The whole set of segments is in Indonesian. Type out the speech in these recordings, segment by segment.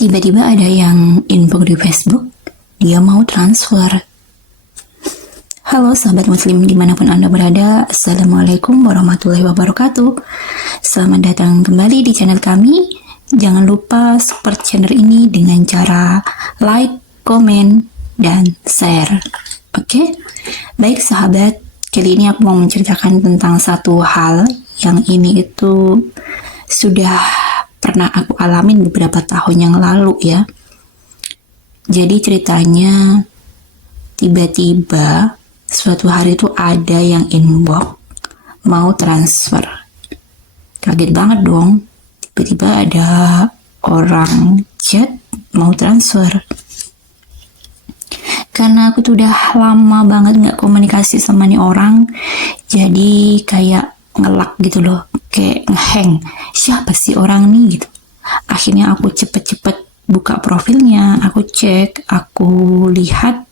Tiba-tiba ada yang inbox di Facebook, dia mau transfer. Halo sahabat muslim dimanapun Anda berada, Assalamualaikum warahmatullahi wabarakatuh. Selamat datang kembali di channel kami. Jangan lupa support channel ini dengan cara like, komen, dan share. Oke? Baik sahabat, kali ini aku mau menceritakan tentang satu hal yang ini itu sudah pernah aku alamin beberapa tahun yang lalu ya. Jadi ceritanya tiba-tiba suatu hari itu ada yang inbox mau transfer. Kaget banget dong. Tiba-tiba ada orang chat mau transfer. Karena aku tuh udah lama banget gak komunikasi sama nih orang, jadi kayak ngelak gitu loh, kayak ngehang, siapa sih orang nih gitu. Akhirnya aku cepet-cepet buka profilnya, aku cek, aku lihat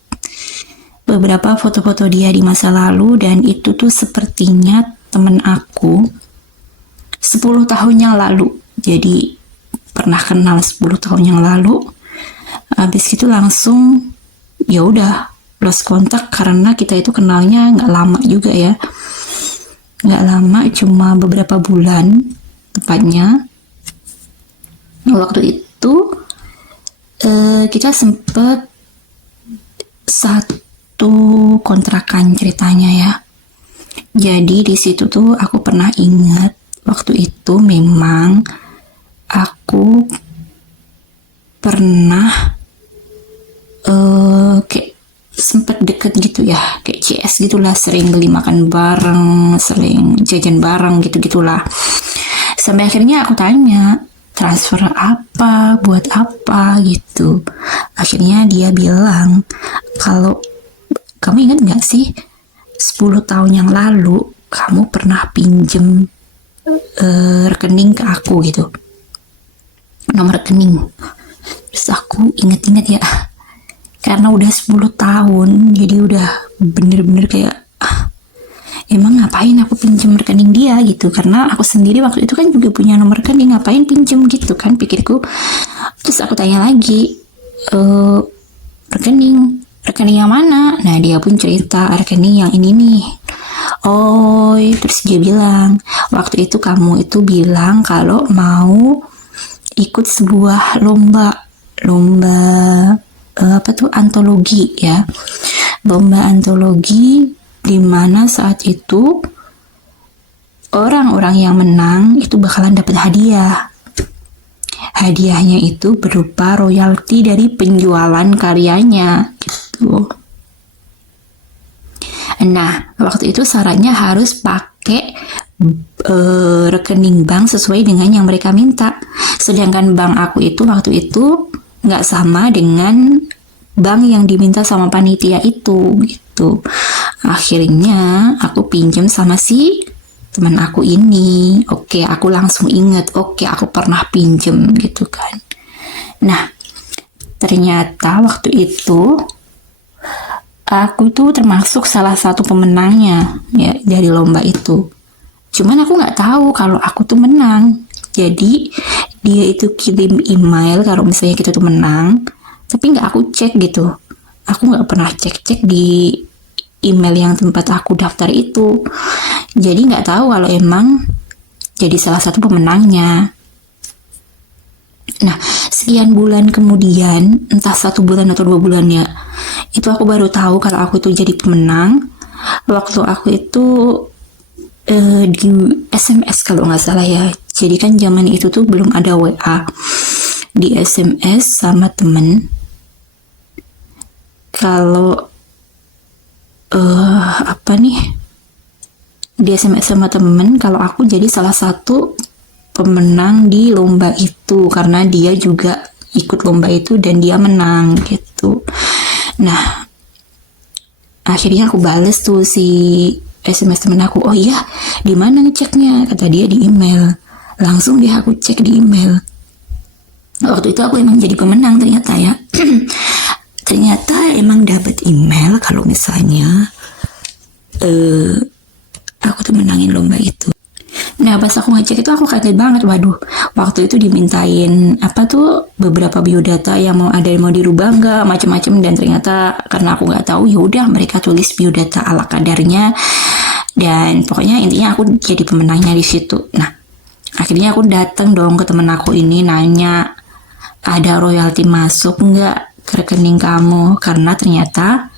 beberapa foto-foto dia di masa lalu, dan itu tuh sepertinya temen aku 10 tahun yang lalu. Jadi pernah kenal 10 tahun yang lalu. Habis itu langsung ya udah lost kontak, karena kita itu kenalnya nggak lama juga ya, nggak lama, cuma beberapa bulan tepatnya. Waktu itu kita sempet satu kontrakan ceritanya ya. Jadi di situ tuh aku pernah ingat waktu itu memang aku pernah kayak sempet deket gitu ya, kayak CS gitulah, sering beli makan bareng, sering jajan bareng gitu-gitulah. Sampai akhirnya aku tanya, transfer apa, buat apa gitu. Akhirnya dia bilang, kalau kamu ingat gak sih 10 tahun yang lalu kamu pernah pinjem rekening ke aku gitu, nomor rekening. Terus aku inget-inget ya, karena udah 10 tahun, jadi udah bener-bener kayak emang ngapain aku pinjem rekening dia gitu, karena aku sendiri waktu itu kan juga punya nomor rekening, ngapain pinjem gitu kan pikirku. Terus aku tanya lagi, rekening yang mana? Nah dia pun cerita, rekening yang ini nih. Oh, terus dia bilang, waktu itu kamu itu bilang kalau mau ikut sebuah lomba apa tuh, antologi ya, lomba antologi, di mana saat itu orang-orang yang menang itu bakalan dapat hadiah. Hadiahnya itu berupa royalti dari penjualan karyanya gitu. Nah waktu itu syaratnya harus pakai rekening bank sesuai dengan yang mereka minta. Sedangkan bank aku itu waktu itu nggak sama dengan bank yang diminta sama panitia itu gitu. Akhirnya aku pinjam sama si teman aku ini. Oke, aku langsung inget, oke aku pernah pinjam gitu kan. Nah ternyata waktu itu aku tuh termasuk salah satu pemenangnya ya dari lomba itu. Cuman aku nggak tahu kalau aku tuh menang. Jadi dia itu kirim email kalau misalnya kita tuh menang, tapi nggak aku cek gitu. Aku nggak pernah cek di email yang tempat aku daftar itu. Jadi nggak tahu kalau emang jadi salah satu pemenangnya. Nah sekian bulan kemudian, entah 1 bulan atau 2 bulan ya, itu aku baru tahu kalau aku itu jadi pemenang. Waktu aku itu di SMS kalau nggak salah ya. Jadi kan zaman itu tuh belum ada WA, di SMS sama temen. Kalau apa nih, di SMS sama temen kalau aku jadi salah satu pemenang di lomba itu, karena dia juga ikut lomba itu dan dia menang gitu. Nah akhirnya aku bales tuh si SMS temen aku, oh iya di mana ngeceknya, kata dia di email. Langsung dia aku cek di email. Waktu itu aku emang jadi pemenang ternyata ya. Ternyata emang dapat email kalau misalnya aku tuh menangin lomba itu. Nah pas aku ngecek itu aku kaget banget, waduh waktu itu dimintain apa tuh beberapa biodata yang mau dirubah nggak macam-macam, dan ternyata karena aku nggak tahu ya udah mereka tulis biodata ala kadarnya, dan pokoknya intinya aku jadi pemenangnya di situ. Nah akhirnya aku datang dong ke temen aku ini nanya ada royalti masuk nggak ke rekening kamu, karena ternyata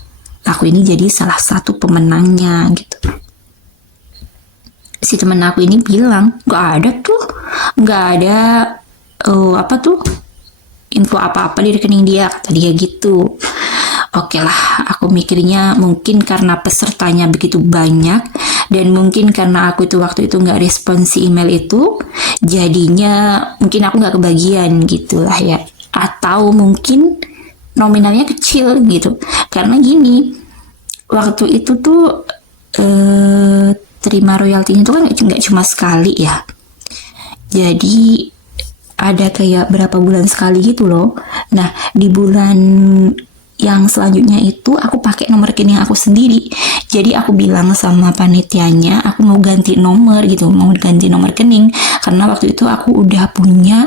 aku ini jadi salah satu pemenangnya gitu. Si temen aku ini bilang nggak ada tuh, nggak ada apa tuh info apa-apa di rekening dia, kata dia gitu. Oke lah, aku mikirnya mungkin karena pesertanya begitu banyak dan mungkin karena aku itu waktu itu nggak respon si email itu, jadinya mungkin aku nggak kebagian gitulah ya, atau mungkin nominalnya kecil gitu. Karena gini, waktu itu tuh terima royaltinya itu kan nggak cuma sekali ya, jadi ada kayak berapa bulan sekali gitu loh. Nah di bulan yang selanjutnya itu aku pakai nomor rekening aku sendiri, jadi aku bilang sama panitianya aku mau ganti nomor gitu, mau ganti nomor rekening karena waktu itu aku udah punya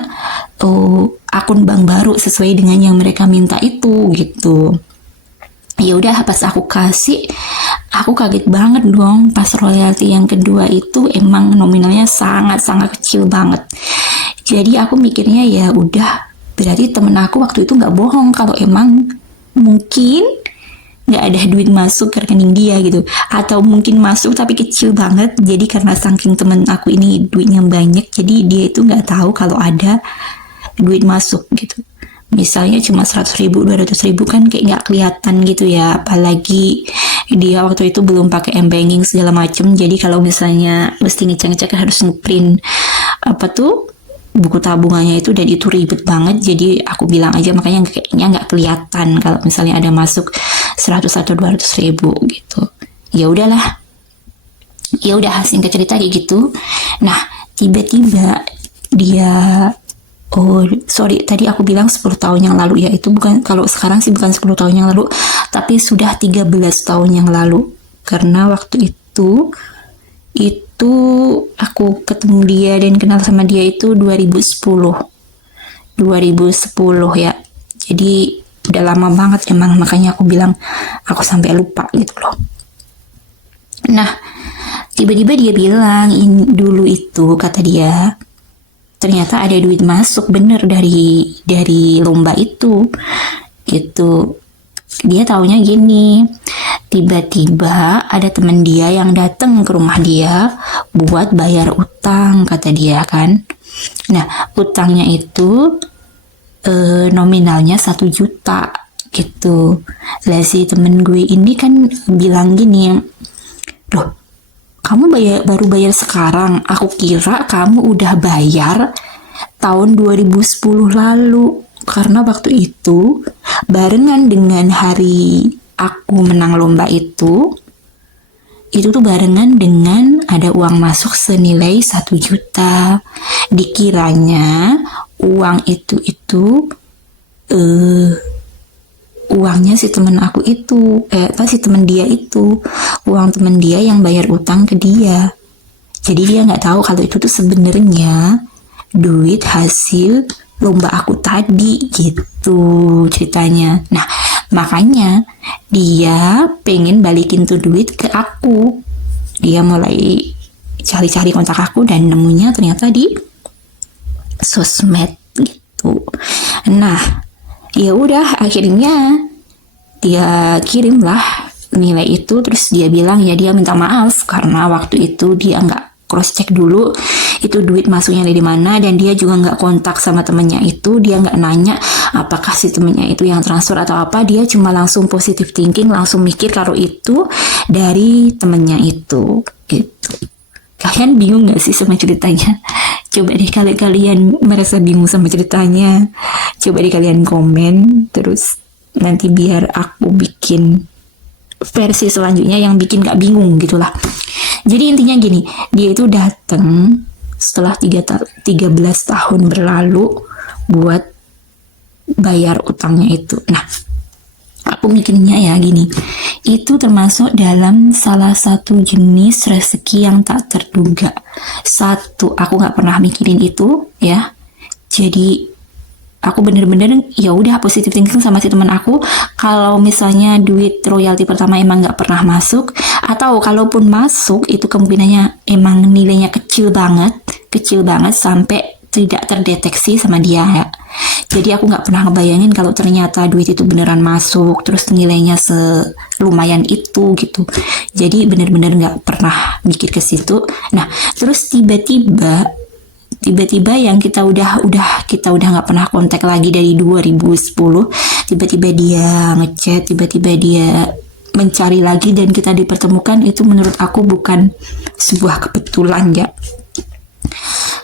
akun bank baru sesuai dengan yang mereka minta itu gitu. Ya udah pas aku kasih, aku kaget banget dong pas royalti yang kedua itu emang nominalnya sangat-sangat kecil banget. Jadi aku mikirnya ya udah berarti temen aku waktu itu nggak bohong kalau emang mungkin nggak ada duit masuk ke rekening dia gitu, atau mungkin masuk tapi kecil banget. Jadi karena saking temen aku ini duitnya banyak, jadi dia itu nggak tahu kalau ada duit masuk gitu. Misalnya cuma 100.000, 200.000 kan kayak nggak kelihatan gitu ya, apalagi dia waktu itu belum pakai m-banking segala macem. Jadi kalau misalnya mesti ngecek-ngecek harus ngeprint apa tuh buku tabungannya itu, dan itu ribet banget. Jadi aku bilang aja makanya kayaknya nggak kelihatan kalau misalnya ada masuk 100 atau 200.000 gitu. Ya udahlah, ya udah singkat cerita kayak gitu. Nah tiba-tiba dia tadi aku bilang 10 tahun yang lalu ya, itu bukan, kalau sekarang sih bukan 10 tahun yang lalu, tapi sudah 13 tahun yang lalu. Karena waktu itu aku ketemu dia dan kenal sama dia itu 2010 ya. Jadi udah lama banget emang, makanya aku bilang aku sampai lupa gitu loh. Nah tiba-tiba dia bilang dulu itu kata dia ternyata ada duit masuk bener dari lomba itu gitu. Dia taunya gini, tiba-tiba ada temen dia yang datang ke rumah dia buat bayar utang kata dia kan. Nah utangnya itu nominalnya 1 juta gitu. Lah si temen gue ini kan bilang gini, loh kamu baru bayar sekarang, aku kira kamu udah bayar tahun 2010 lalu. Karena waktu itu barengan dengan hari aku menang lomba itu tuh barengan dengan ada uang masuk senilai 1 juta. Dikiranya uang itu uangnya si temen aku itu, si temen dia itu, uang temen dia yang bayar utang ke dia. Jadi dia nggak tahu kalau itu tuh sebenarnya duit hasil lomba aku tadi gitu ceritanya. Nah makanya dia pengen balikin tuh duit ke aku. Dia mulai cari-cari kontak aku dan nemunya ternyata di sosmed gitu. Nah ya udah akhirnya dia kirim lah nilai itu, terus dia bilang ya dia minta maaf karena waktu itu dia nggak cross check dulu itu duit masuknya dari mana, dan dia juga nggak kontak sama temennya itu, dia nggak nanya apakah si temennya itu yang transfer atau apa. Dia cuma langsung positive thinking, langsung mikir kalau itu dari temennya itu gitu. Kalian bingung gak sih sama ceritanya? Coba deh kalau kalian merasa bingung sama ceritanya, coba deh kalian komen, terus nanti biar aku bikin versi selanjutnya yang bikin gak bingung gitulah. Jadi intinya gini, dia itu datang setelah 13 tahun berlalu buat bayar utangnya itu. Nah, aku mikirnya ya gini, itu termasuk dalam salah satu jenis rezeki yang tak terduga. Satu, aku nggak pernah mikirin itu ya. Jadi aku bener-bener ya udah positive thinking sama si teman aku. Kalau misalnya duit royalti pertama emang nggak pernah masuk, atau kalaupun masuk itu kemungkinannya emang nilainya kecil banget sampai tidak terdeteksi sama dia ya. Jadi aku nggak pernah ngebayangin kalau ternyata duit itu beneran masuk, terus nilainya lumayan itu gitu. Jadi bener-bener nggak pernah mikir ke situ. Nah, terus tiba-tiba yang kita udah nggak pernah kontak lagi dari 2010, tiba-tiba dia ngechat, tiba-tiba dia mencari lagi dan kita dipertemukan. Itu menurut aku bukan sebuah kebetulan ya,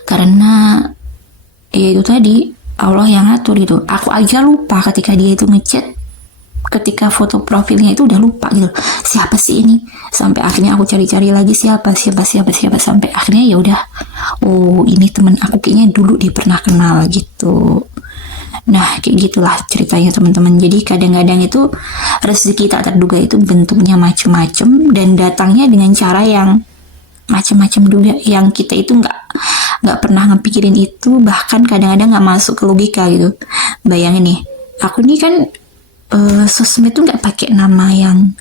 karena ya itu tadi Allah yang ngatur gitu. Aku aja lupa ketika dia itu ngechat, ketika foto profilnya itu udah lupa gitu, siapa sih ini, sampai akhirnya aku cari-cari lagi siapa sampai akhirnya ya udah, oh ini temen aku, kayaknya dulu dia pernah kenal gitu. Nah kayak gitulah ceritanya teman-teman. Jadi kadang-kadang itu rezeki tak terduga itu bentuknya macem-macem dan datangnya dengan cara yang macem-macem juga, yang kita itu nggak pernah ngepikirin itu, bahkan kadang-kadang nggak masuk ke logika gitu. Bayangin nih, aku nih kan sosmed tuh nggak pakai nama yang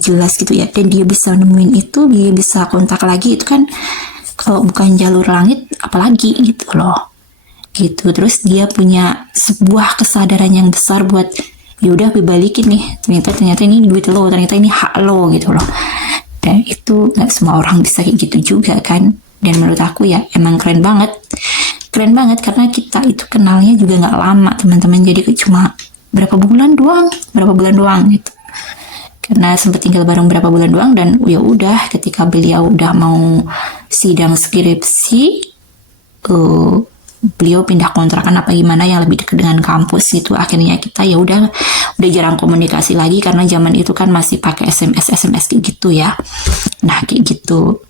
jelas gitu ya, dan dia bisa nemuin itu, dia bisa kontak lagi, itu kan kalau bukan jalur langit apalagi gitu loh gitu. Terus dia punya sebuah kesadaran yang besar buat yaudah gue balikin nih, ternyata ini duit lo, ternyata ini hak lo gitu loh. Dan itu nggak semua orang bisa kayak gitu juga kan. Dan menurut aku ya emang keren banget karena kita itu kenalnya juga nggak lama teman-teman. Jadi cuma berapa bulan doang gitu, karena sempat tinggal bareng berapa bulan doang. Dan ya udah, ketika beliau udah mau sidang skripsi, beliau pindah kontrakan apa gimana yang lebih dekat dengan kampus gitu. Akhirnya kita ya udah jarang komunikasi lagi, karena zaman itu kan masih pakai SMS kayak gitu ya. Nah kayak gitu.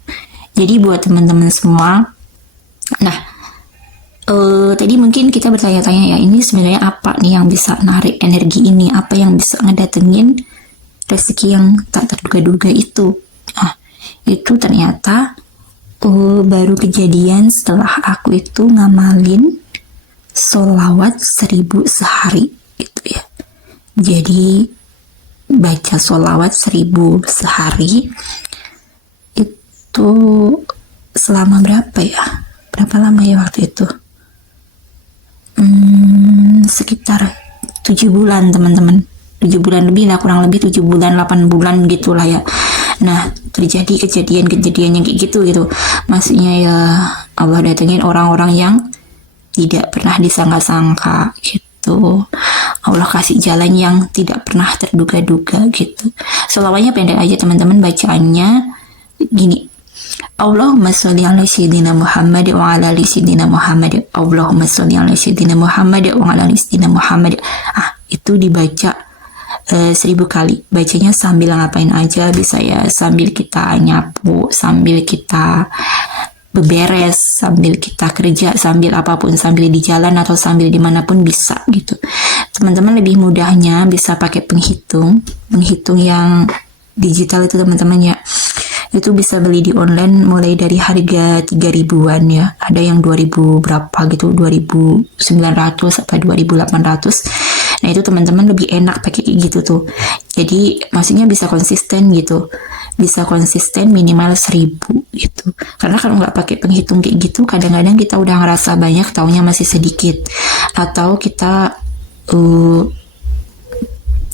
Jadi buat teman-teman semua, nah tadi mungkin kita bertanya-tanya ya, ini sebenarnya apa nih yang bisa narik energi ini, apa yang bisa ngedatengin rezeki yang tak terduga-duga itu. Nah itu ternyata baru kejadian setelah aku itu ngamalin sholawat 1000 sehari gitu ya. Jadi baca sholawat 1000 sehari itu selama berapa lama ya waktu itu, sekitar 7 bulan teman-teman, 7 bulan lebih lah, kurang lebih 7 bulan 8 bulan gitulah ya. Nah terjadi kejadian yang kayak gitu. Maksudnya ya Allah datengin orang-orang yang tidak pernah disangka-sangka gitu. Allah kasih jalan yang tidak pernah terduga-duga gitu. Selawatnya pendek aja teman-teman, bacaannya gini: Allahumma sholli ala sayyidina Muhammad wa ala ali sayyidina Muhammad. Allahumma sholli ala sayyidina Muhammad wa ala ali sayyidina Muhammad. Itu dibaca 1000 kali. Bacanya sambil ngapain aja bisa ya, sambil kita nyapu, sambil kita beberes, sambil kita kerja, sambil apapun, sambil di jalan atau sambil dimanapun bisa gitu. Teman-teman lebih mudahnya bisa pakai penghitung yang digital itu teman-teman ya. Itu bisa beli di online mulai dari harga 3.000-an ya. Ada yang 2.000 berapa gitu, 2.900 atau 2.800. Nah itu teman-teman lebih enak pakai kayak gitu tuh. Jadi maksudnya bisa konsisten gitu. Bisa konsisten minimal 1.000 gitu. Karena kalau nggak pakai penghitung kayak gitu, kadang-kadang kita udah ngerasa banyak, taunya masih sedikit. Atau kita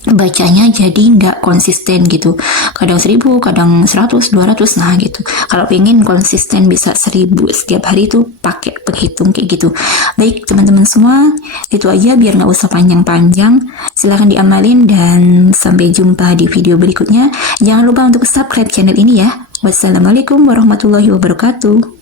bacanya jadi nggak konsisten gitu, kadang 1.000, kadang 100, 200, nah gitu. Kalau pengen konsisten bisa 1.000 setiap hari itu pakai penghitung kayak gitu. Baik teman-teman semua, itu aja biar nggak usah panjang-panjang. Silahkan diamalin dan sampai jumpa di video berikutnya. Jangan lupa untuk subscribe channel ini ya. Wassalamualaikum warahmatullahi wabarakatuh.